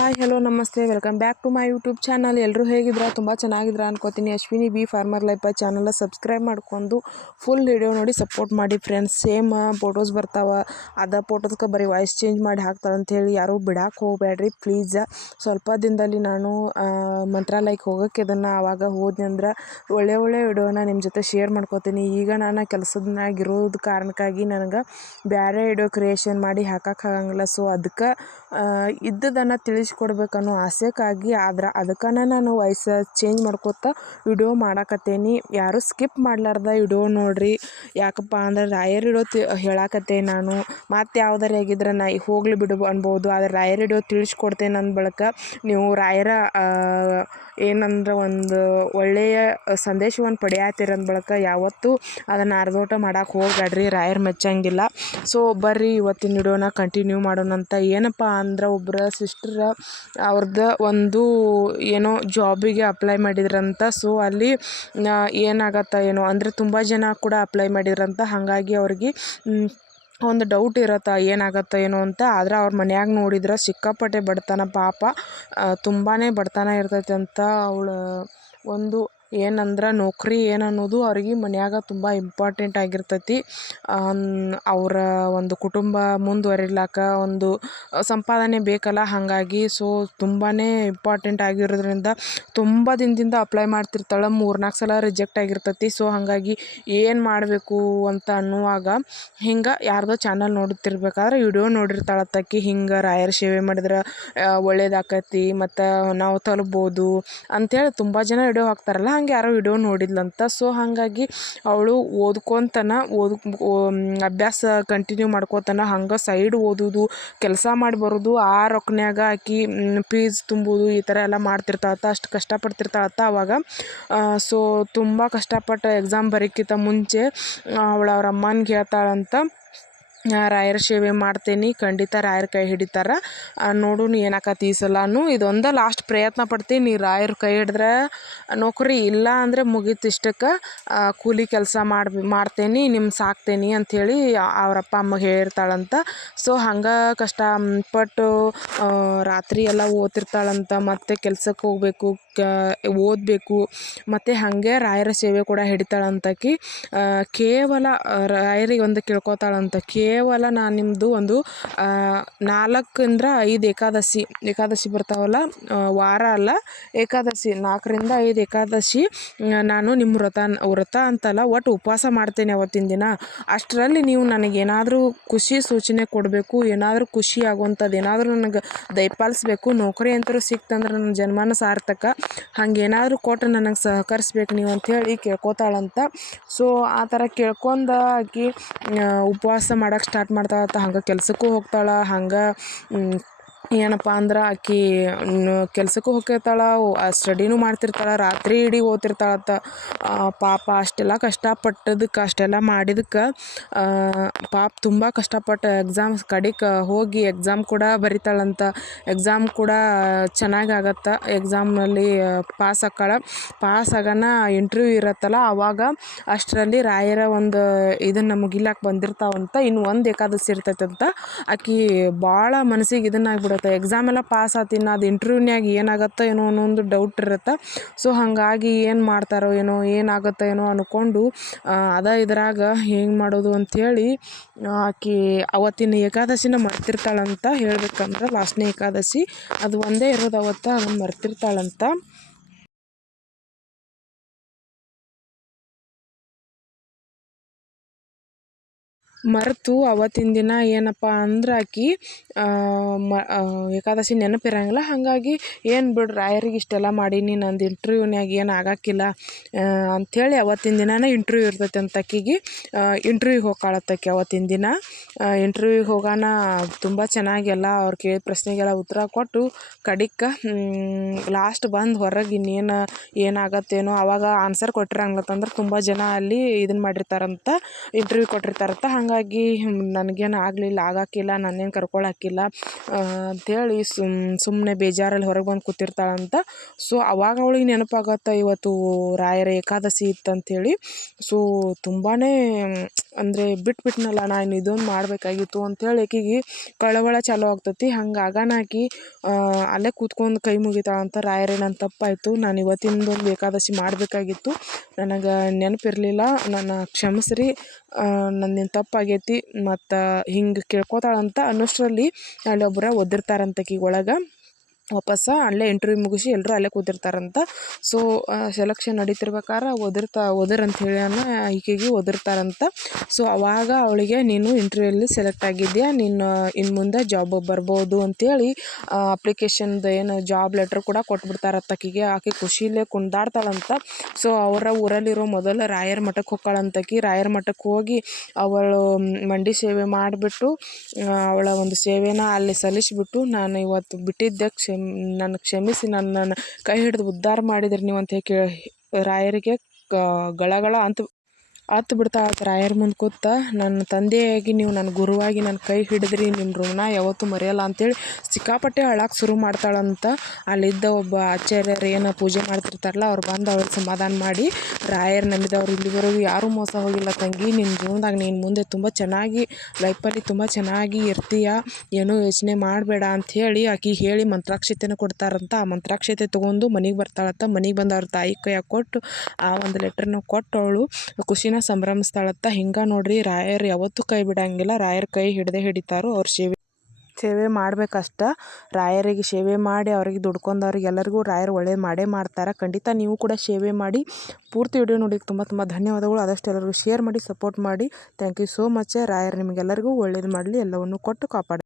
Hi, hello, ನಮಸ್ತೆ. Welcome back to my YouTube channel. ಎಲ್ಲರೂ ಹೇಗಿದ್ರ ತುಂಬ ಚೆನ್ನಾಗಿದ್ರ ಅನ್ಕೋತೀನಿ. Ashwini B farmer life channel subscribe ಮಾಡ್ಕೊಂಡು ಫುಲ್ ವಿಡಿಯೋ ನೋಡಿ ಸಪೋರ್ಟ್ ಮಾಡಿ ಫ್ರೆಂಡ್ಸ್ ಸೇಮ್ ಫೋಟೋಸ್ ಬರ್ತಾವೆ. ಅದ ಫೋಟೋದಕ್ಕೆ ಬರೀ ವಾಯ್ಸ್ ಚೇಂಜ್ ಮಾಡಿ ಹಾಕ್ತಾರೆ ಅಂಥೇಳಿ ಯಾರೂ ಬಿಡಕ್ಕೆ ಹೋಗಬೇಡ್ರಿ ಪ್ಲೀಸ್ ಸ್ವಲ್ಪ ದಿನದಲ್ಲಿ ನಾನು ಮಂತ್ರಾಲಯಕ್ಕೆ ಹೋಗೋಕ್ಕೆ ಇದನ್ನು ಆವಾಗ ಹೋದ್ನಿ ಅಂದ್ರೆ ಒಳ್ಳೆ ಒಳ್ಳೆ ವಿಡಿಯೋನ ನಿಮ್ಮ ಜೊತೆ ಶೇರ್ ಮಾಡ್ಕೋತೀನಿ. ಈಗ ನಾನು ಕೆಲಸದನ್ನಾಗಿರೋದು ಕಾರಣಕ್ಕಾಗಿ ನನಗೆ ಬೇರೆ ವಿಡಿಯೋ ಕ್ರಿಯೇಷನ್ ಮಾಡಿ ಹಾಕಕ್ಕೆ ಆಗಂಗಿಲ್ಲ. ಸೊ ಅದಕ್ಕೆ ಇದ್ದದನ್ನು ತಿಳಿಸ್ಕೊಡ್ಬೇಕನ್ನೋ ಆಸೆಗಾಗಿ ಆದ್ರೆ ಅದಕ್ಕನ ನಾನು ವಾಯ್ಸ್ ಚೇಂಜ್ ಮಾಡ್ಕೋತ ವಿಡಿಯೋ ಮಾಡಾಕತ್ತೇನಿ. ಯಾರು ಸ್ಕಿಪ್ ಮಾಡ್ಲಾರ್ದ ವಿಡಿಯೋ ನೋಡ್ರಿ. ಯಾಕಪ್ಪ ಅಂದ್ರೆ ರಾಯರ್ ವಿಡಿಯೋ ತಿ ಹೇಳಾಕತ್ತೆ ನಾನು. ಮತ್ತೆ ಯಾವ್ದಾರು ಆಗಿದ್ರೆ ನಾ ಹೋಗ್ಲಿ ಬಿಡು ಅನ್ಬೋದು. ಆದರೆ ರಾಯರ್ ವಿಡಿಯೋ ತಿಳಿಸ್ಕೊಡ್ತೇನೆ ನನ್ನ ಬಳಿಕ ನೀವು ರಾಯರ ಏನಂದ್ರೆ ಒಂದು ಒಳ್ಳೆಯ ಸಂದೇಶವನ್ನು ಪಡೆಯತ್ತೀರ ಅಂದ ಬಳಿಕ ಯಾವತ್ತೂ ಅದನ್ನು ಅರ್ಧೋಟ ಮಾಡಕ್ಕೆ ಹೋಗ್ಬೇಡ್ರಿ ರಾಯರ್ ಮೆಚ್ಚಂಗಿಲ್ಲ. ಸೊ ಬರ್ರಿ ಇವತ್ತಿನ ವಿಡಿಯೋನ ಕಂಟಿನ್ಯೂ ಮಾಡೋಣಂತ. ಏನಪ್ಪ ಅಂದ್ರೆ ಒಬ್ಬರ ಸಿಸ್ಟರ್ ಅವ್ರದ್ದು ಒಂದು ಏನೋ ಜಾಬಿಗೆ ಅಪ್ಲೈ ಮಾಡಿದ್ರಂತ. ಸೊ ಅಲ್ಲಿ ಏನಾಗತ್ತೆ ಏನೋ, ಅಂದರೆ ತುಂಬ ಜನ ಕೂಡ ಅಪ್ಲೈ ಮಾಡಿದ್ರಂತ. ಹಾಗಾಗಿ ಅವ್ರಿಗೆ ಒಂದು ಡೌಟ್ ಇರತ್ತೆ, ಏನಾಗುತ್ತೆ ಏನೋ ಅಂತ. ಆದ್ರೆ ಅವ್ರ ಮನ್ಯಾಗ ನೋಡಿದ್ರೆ ಸಿಕ್ಕಾಪಟ್ಟೆ ಬಡತನ ಪಾಪ. ತುಂಬಾ ಬಡತನ ಇರ್ತೈತೆ ಅಂತ ಅವಳು, ಒಂದು ಏನಂದ್ರೆ ನೌಕರಿ ಏನನ್ನೋದು ಅವ್ರಿಗೆ ಮನ್ಯಾಗ ತುಂಬ ಇಂಪಾರ್ಟೆಂಟ್ ಆಗಿರ್ತೈತಿ. ಅವರ ಒಂದು ಕುಟುಂಬ ಮುಂದುವರಿಲಾಕ ಒಂದು ಸಂಪಾದನೆ ಬೇಕಲ್ಲ, ಹಾಗಾಗಿ ಸೊ ತುಂಬಾ ಇಂಪಾರ್ಟೆಂಟ್ ಆಗಿರೋದ್ರಿಂದ ತುಂಬ ದಿನದಿಂದ ಅಪ್ಲೈ ಮಾಡ್ತಿರ್ತಾಳೆ ಮೂರು ನಾಲ್ಕು ಸಲ ರಿಜೆಕ್ಟ್ ಆಗಿರ್ತೈತಿ. ಸೊ ಹಾಗಾಗಿ ಏನು ಮಾಡಬೇಕು ಅಂತ ಅನ್ನುವಾಗ ಹಿಂಗೆ ಯಾರ್ದೋ ಚಾನಲ್ ನೋಡುತ್ತಿರ್ಬೇಕಾದ್ರೆ ವಿಡಿಯೋ ನೋಡಿರ್ತಾಳೆ ತಕ್ಕಿ ಹಿಂಗೆ ರಾಯರ ಸೇವೆ ಮಾಡಿದ್ರೆ ಒಳ್ಳೇದಾಕತಿ, ಮತ್ತು ನಾವು ತಲುಪ್ಬೋದು ಅಂಥೇಳಿ ತುಂಬ ಜನ ವಿಡಿಯೋ ಹಾಕ್ತಾರಲ್ಲ ಹಂಗೆ ಯಾರೋ ವಿಡಿಯೋ ನೋಡಿದ್ಲಂತ. ಸೊ ಹಾಗಾಗಿ ಅವಳು ಓದ್ಕೊತನ, ಓದ್ ಅಭ್ಯಾಸ ಕಂಟಿನ್ಯೂ ಮಾಡ್ಕೋತನ ಹಂಗೆ ಸೈಡ್ ಓದೋದು, ಕೆಲಸ ಮಾಡಿ ಬರೋದು ಆ ರೊಕ್ಕನ್ಯಾಗ ಆಕಿ ಫೀಸ್ ತುಂಬೋದು, ಈ ಥರ ಎಲ್ಲ ಮಾಡ್ತಿರ್ತಾಳತ್ತ, ಅಷ್ಟು ಕಷ್ಟಪಡ್ತಿರ್ತಾಳತ್ತ ಅವಾಗ. ಸೊ ತುಂಬ ಕಷ್ಟಪಟ್ಟು ಎಕ್ಸಾಮ್ ಬರೋಕ್ಕಿಂತ ಮುಂಚೆ ಅವಳು ಅವ್ರ ಅಮ್ಮನಿಗೆ ಹೇಳ್ತಾಳಂತ. ರಾಯರ ಸೇವೆ ಮಾಡ್ತೀನಿ, ಖಂಡಿತ ರಾಯರ ಕೈ ಹಿಡಿತಾರೆ. ನೋಡೋಣ ಏನಾಕತಿ ಈ ಸಲನೂ? ಇದೊಂದು ಲಾಸ್ಟ್ ಪ್ರಯತ್ನ ಪಡ್ತೀನಿ ರಾಯರ ಕೈ ಹಿಡಿದ್ರೆ ನೌಕರಿ ಇಲ್ಲ ಅಂದರೆ ಮುಗೀತು ಇಷ್ಟಕ್ಕೆ. ಕೂಲಿ ಕೆಲಸ ಮಾಡಿ ಮಾಡ್ತೇನೆ ನಿಮ್ಮ ಸಾಕ್ತೇನೆ ಅಂಥೇಳಿ ಅವರಪ್ಪ ಅಮ್ಮಗೆ ಹೇಳಿರ್ತಾಳಂತ ಸೊ ಹಂಗೆ ಕಷ್ಟ ಪಟ್ಟು ರಾತ್ರಿ ಎಲ್ಲ ಓದ್ತಿರ್ತಾಳಂತ, ಮತ್ತೆ ಕೆಲ್ಸಕ್ಕೆ ಹೋಗಬೇಕು, ಕ, ಓದಬೇಕು, ಮತ್ತು ಹಾಗೆ ರಾಯರ ಸೇವೆ ಕೂಡ ಹಿಡಿತಾಳಂತಕಿ ಕೇವಲ ರಾಯರಿಗೆ ಒಂದು ಕೇಳ್ಕೊತಾಳಂತ ಕೇವಲ ನಾನು ನಿಮ್ಮದು ಒಂದು ನಾಲ್ಕರಿಂದ ಐದು ಏಕಾದಶಿ ಏಕಾದಶಿ ಬರ್ತಾವಲ್ಲ ವಾರ ಅಲ್ಲ, ಏಕಾದಶಿ, ನಾಲ್ಕರಿಂದ ಐದು ಏಕಾದಶಿ ನಾನು ನಿಮ್ಮ ವ್ರತ ವ್ರತ ಅಂತಲ್ಲ ಒಟ್ಟು ಉಪವಾಸ ಮಾಡ್ತೇನೆ ಅವತ್ತಿನ ದಿನ. ಅಷ್ಟರಲ್ಲಿ ನೀವು ನನಗೇನಾದರೂ ಖುಷಿ ಸೂಚನೆ ಕೊಡಬೇಕು, ಏನಾದರೂ ಖುಷಿ ಆಗುವಂಥದ್ದು ಏನಾದರೂ ನನಗೆ ದಯಪಾಲಿಸ್ಬೇಕು ನೌಕರಿ ಅಂತರೂ ಸಿಕ್ತಂದ್ರೆ ನನ್ನ ಜನ್ಮನ ಸಾರ್ಥಕ. ಹಂಗೇನಾದರೂ ಕೊಟ್ಟು ನನಗೆ ಸಹಕರಿಸ್ಬೇಕು ನೀವು ಅಂಥೇಳಿ ಕೇಳ್ಕೊತಾಳಂತ. ಸೊ ಆ ಥರ ಕೇಳ್ಕೊಂಡಾಗಿ ಉಪವಾಸ ಮಾಡಕ್ಕೆ ಸ್ಟಾರ್ಟ್ ಮಾಡ್ತಾಳೆ ಹಂಗೆ ಕೆಲಸಕ್ಕೂ ಹೋಗ್ತಾಳೆ ಹಂಗೆ ಏನಪ್ಪ ಅಂದ್ರೆ ಆಕೆ ಕೆಲಸಕ್ಕೂ ಹೋಗಿರ್ತಾಳೆ ಸ್ಟಡಿನೂ ಮಾಡ್ತಿರ್ತಾಳೆ ರಾತ್ರಿ ಇಡೀ ಓದ್ತಿರ್ತಾಳಂತ. ಆ, ಪಾಪ ಅಷ್ಟೆಲ್ಲ ಕಷ್ಟಪಟ್ಟದಕ್ಕೆ ಅಷ್ಟೆಲ್ಲ ಮಾಡಿದಕ್ಕೆ ಪಾಪ ತುಂಬ ಕಷ್ಟಪಟ್ಟು ಎಕ್ಸಾಮ್ಸ್ ಕಡೆಗೆ ಹೋಗಿ ಎಕ್ಸಾಮ್ ಕೂಡ ಬರಿತಾಳಂತ. ಎಕ್ಸಾಮ್ ಕೂಡ ಚೆನ್ನಾಗಿ ಆಗತ್ತೆ ಎಕ್ಸಾಮ್ನಲ್ಲಿ ಪಾಸ್ ಆಕ್ಕಾಳ. ಪಾಸ್ ಆಗೋಣ ಇಂಟರ್ವ್ಯೂ ಇರತ್ತಲ್ಲ ಆವಾಗ ಅಷ್ಟರಲ್ಲಿ ರಾಯರ ಒಂದು ಇದನ್ನು ಮುಗಿಲಾಕೆ ಬಂದಿರ್ತಾವಂತ ಇನ್ನು ಒಂದು ಏಕಾದಶಿ ಇರ್ತೈತಂತ. ಆಕೆ ಭಾಳ ಮನಸ್ಸಿಗೆ ಇದನ್ನಾಗ್ಬಿಡತ್ತೆ ಎಕ್ಸಾಮ್ ಎಲ್ಲ ಪಾಸ್ ಆತಿನ, ಅದು ಇಂಟರ್ವ್ಯೂನ್ಯಾಗ ಏನಾಗತ್ತೋ ಏನೋ ಅನ್ನೋ ಒಂದು ಡೌಟ್ ಇರುತ್ತೆ. ಸೊ ಹಾಗಾಗಿ ಏನು ಮಾಡ್ತಾರೋ ಏನೋ, ಏನಾಗುತ್ತೋ ಏನೋ ಅಂದ್ಕೊಂಡು ಅದ ಇದ್ರಾಗ ಹೆಂಗೆ ಮಾಡೋದು ಅಂಥೇಳಿ ಆಕೆ ಅವತ್ತಿನ ಏಕಾದಶಿನ ಮರ್ತಿರ್ತಾಳಂತ ಹೇಳ್ಬೇಕಂದ್ರೆ, ಲಾಸ್ಟ್ನೇ ಏಕಾದಶಿ, ಅದು ಒಂದೇ ಇರೋದು ಅವತ್ತು, ಅದನ್ನು ಮರ್ತಿರ್ತಾಳಂತ. ಮರೆತು ಅವತ್ತಿನ ದಿನ ಏನಪ್ಪ ಅಂದ್ರೆ ಆಕೆ ಮ ಏಕಾದಶಿ ನೆನಪಿರಂಗಿಲ್ಲ. ಹಾಗಾಗಿ ಏನು ಬಿಡು ರಾಯರಿಗೆ ಇಷ್ಟೆಲ್ಲ ಮಾಡೀನಿ ನಂದು ಇಂಟ್ರ್ಯೂವ್ನಾಗ ಏನು ಆಗಾಕಿಲ್ಲ ಆ, ಅಂಥೇಳಿ ಅವತ್ತಿನ ದಿನಾನೇ ಇಂಟರ್ವ್ಯೂ ಇರ್ತೈತೆ ಅಂತ ಆಕಿಗೆ ಇಂಟರ್ವ್ಯೂಗೆ ಹೋಗ್ಕಾಳತ್ತ ಆಕಿ ಅವತ್ತಿನ ದಿನ. ಇಂಟ್ರ್ಯೂವಿಗೆ ಹೋಗೋಣ ತುಂಬ ಚೆನ್ನಾಗಿ ಎಲ್ಲ ಅವ್ರು ಕೇಳಿದ ಪ್ರಶ್ನೆಗೆಲ್ಲ ಉತ್ತರ ಕೊಟ್ಟು ಕಡಿಕ್ಕ ಲಾಸ್ಟ್ ಬಂದು ಹೊರಗೆ ಇನ್ನೇನು ಏನಾಗತ್ತೇನೋ ಅವಾಗ ಆನ್ಸರ್ ಕೊಟ್ಟಿರಂಗ್ಲತ್ತಂದ್ರೆ ತುಂಬ ಜನ ಅಲ್ಲಿ ಇದನ್ನು ಮಾಡಿರ್ತಾರಂತ ಇಂಟರ್ವ್ಯೂ ಕೊಟ್ಟಿರ್ತಾರಂತ. ಹಂಗಾಗಿ ಹಾಗಾಗಿ ನನಗೇನು ಆಗಲಿಲ್ಲ, ಆಗಾಕಿಲ್ಲ, ನನ್ನೇನು ಕರ್ಕೊಳಕ್ಕಿಲ್ಲ ಅಂಥೇಳಿ ಸುಮ್ ಸುಮ್ಮನೆ ಬೇಜಾರಲ್ಲಿ ಹೊರಗೆ ಬಂದು ಕೂತಿರ್ತಾಳಂತ. ಸೊ ಅವಾಗ ಅವಳಿಗೆ ನೆನಪಾಗತ್ತೆ ಇವತ್ತು ರಾಯರ ಏಕಾದಶಿ ಇತ್ತಂಥೇಳಿ ಸೊ ತುಂಬಾ ಅಂದರೆ ಬಿಟ್ಬಿಟ್ನಲ್ಲ ನಾನು ಇದೊಂದು ಮಾಡಬೇಕಾಗಿತ್ತು ಅಂಥೇಳಿ ಆಕೆಗೆ ಕಳವಳ ಚಾಲೂ ಆಗ್ತತಿ. ಹಂಗೆ ಆಗಾನಾಕಿ ಅಲ್ಲೇ ಕೂತ್ಕೊಂಡು ಕೈ ಮುಗಿತಾಳಂತ ರಾಯರೇ ನನ್ನ ತಪ್ಪಾಯಿತು, ನಾನು ಇವತ್ತಿನದೊಂದು ಏಕಾದಶಿ ಮಾಡಬೇಕಾಗಿತ್ತು. ನನಗೆ ನೆನಪಿರಲಿಲ್ಲ, ನನ್ನ ಕ್ಷಮಿಸ್ರಿ ನನ್ನಿಂದ ತಪ್ಪಾಗೈತಿ ಮತ್ತು ಹಿಂಗೆ ಕೇಳ್ಕೊತಾಳಂತ ಅನ್ನೋಷ್ಟರಲ್ಲಿ ಅಲ್ಲೊಬ್ರು ಒದರ್ತಾರಂತ ಆಕಿ ಒಳಗೆ. ವಾಪಸ್ಸು ಅಲ್ಲೇ ಇಂಟರ್ವ್ಯೂ ಮುಗಿಸಿ ಎಲ್ಲರೂ ಅಲ್ಲೇ ಕೂತಿರ್ತಾರಂತ. ಸೊ ಸೆಲೆಕ್ಷನ್ ನಡೀತಿರ್ಬೇಕಾರೆ ಓದಿರ್ತಾ ಓದಿರಂತ ಅಂತ ಹೇಳ್ಯಾನ ಈಕೆಗೆ ಓದಿರ್ತಾರಂತ ಸೊ ಅವಾಗ ಅವಳಿಗೆ, ನೀನು ಇಂಟರ್ವ್ಯೂಲ್ಲಿ ಸೆಲೆಕ್ಟ್ ಆಗಿದ್ಯಾ? ನೀನು ಇನ್ನು ಮುಂದೆ ಜಾಬ್ ಬರ್ಬೋದು ಅಂತೇಳಿ ಅಪ್ಲಿಕೇಶನ್ದು ಏನು ಜಾಬ್ ಲೆಟ್ರ್ ಕೂಡ ಕೊಟ್ಬಿಡ್ತಾರಂತ ಆಕಿಗೆ. ಆಕೆ ಖುಷಿಲೇ ಕುಣ್ದಾಡ್ತಾಳಂತ ಸೊ ಅವರ ಊರಲ್ಲಿರೋ ಮೊದಲು ರಾಯರ ಮಠಕ್ಕೆ ಹೊಕ್ಕಾಳಂತ ಆಕಿ ರಾಯರ ಮಠಕ್ಕೆ ಹೋಗಿ ಅವಳು ಮಂಡಿ ಸೇವೆ ಮಾಡಿಬಿಟ್ಟು ಅವಳ ಒಂದು ಸೇವೆನ ಅಲ್ಲಿ ಸಲ್ಲಿಸಿಬಿಟ್ಟು ನಾನು ಇವತ್ತು ಬಿಟ್ಟಿದ್ದೆ. ಕ್ಷಮ್ ನನ್ನ ಕ್ಷಮಿಸಿ ನನ್ನನ್ನು ಕೈ ಹಿಡಿದು ಉದ್ಧಾರ ಮಾಡಿದ್ರಿ ನೀವು ಅಂತ ಕೇ ರಾಯರಿಗೆ ಗಳಗಳ ಅಂತ ಅತ್ತು ಬಿಡ್ತಾಳಂತ ರಾಯರ ಮುಂದೆ ಕೂತ, ನನ್ನ ತಂದೆಯಾಗಿ ನೀವು ನನ್ನ ಗುರುವಾಗಿ ನನ್ನ ಕೈ ಹಿಡಿದ್ರಿ ನಿಮ್ಮ ಋಣ ಯಾವತ್ತೂ ಮರೆಯಲ್ಲ ಅಂತೇಳಿ ಸಿಕ್ಕಾಪಟ್ಟೆ ಅಳಕ್ಕೆ ಶುರು ಮಾಡ್ತಾಳಂತ. ಅಲ್ಲಿದ್ದ ಒಬ್ಬ ಆಚಾರ್ಯರು ಏನು ಪೂಜೆ ಮಾಡ್ತಿರ್ತಾರಲ್ಲ, ಅವ್ರು ಬಂದು ಅವ್ರಿಗೆ ಸಮಾಧಾನ ಮಾಡಿ, ರಾಯರು ನಂಬಿದವ್ರು ಇಲ್ಲಿವರೆಗೂ ಯಾರೂ ಮೋಸ ಹೋಗಿಲ್ಲ ತಂಗಿ ನಿನ್ನ ಜೀವನದಾಗ ನೀನು ಮುಂದೆ ತುಂಬ ಚೆನ್ನಾಗಿ ಲೈಫಲ್ಲಿ ತುಂಬ ಚೆನ್ನಾಗಿ ಇರ್ತೀಯ, ಏನೂ ಯೋಚನೆ ಮಾಡಬೇಡ ಅಂಥೇಳಿ ಆಕೆ ಹೇಳಿ ಮಂತ್ರಾಕ್ಷತೆನ ಕೊಡ್ತಾರಂತ. ಆ ಮಂತ್ರಾಕ್ಷತೆ ತೊಗೊಂಡು ಮನೆಗೆ ಬರ್ತಾಳಂತ. ಮನೆಗೆ ಬಂದು ಅವ್ರ ತಾಯಿ ಕೈಯಾಗ ಕೊಟ್ಟು, ಆ ಒಂದು ಲೆಟ್ರನ್ನ ಕೊಟ್ಟು ಅವಳು ಖುಷಿನ ಸಂಭ್ರಮಿಸ್ತಾಳಂತ ಹಿಂಗೆ ನೋಡ್ರಿ, ರಾಯರು ಯಾವತ್ತೂ ಕೈ ಬಿಡಂಗಿಲ್ಲ. ರಾಯರ ಕೈ ಹಿಡ್ದೇ ಹಿಡಿತಾರೋ ಅವ್ರ ಸೇವೆ. ಸೇವೆ ಮಾಡ್ಬೇಕಷ್ಟ. ರಾಯರಿಗೆ ಸೇವೆ ಮಾಡಿ ಅವ್ರಿಗೆ ದುಡ್ಕೊಂಡವ್ರಿಗೆ ಎಲ್ಲರಿಗೂ ರಾಯರು ಒಳ್ಳೆ ಮಾಡೇ ಮಾಡ್ತಾರೆ. ಖಂಡಿತ ನೀವು ಕೂಡ ಸೇವೆ ಮಾಡಿ. ಪೂರ್ತಿ ವಿಡಿಯೋ ನೋಡಿ ತುಂಬ ತುಂಬ ಧನ್ಯವಾದಗಳು. ಆದಷ್ಟು ಎಲ್ಲರಿಗೂ ಶೇರ್ ಮಾಡಿ ಸಪೋರ್ಟ್ ಮಾಡಿ. ಥ್ಯಾಂಕ್ ಯು ಸೋ ಮಚ್ ರಾಯರ್ ನಿಮಗೆಲ್ಲರಿಗೂ ಒಳ್ಳೇದು ಮಾಡಲಿ. ಎಲ್ಲವನ್ನು ಕೊಟ್ಟು ಕಾಪಾಡಿ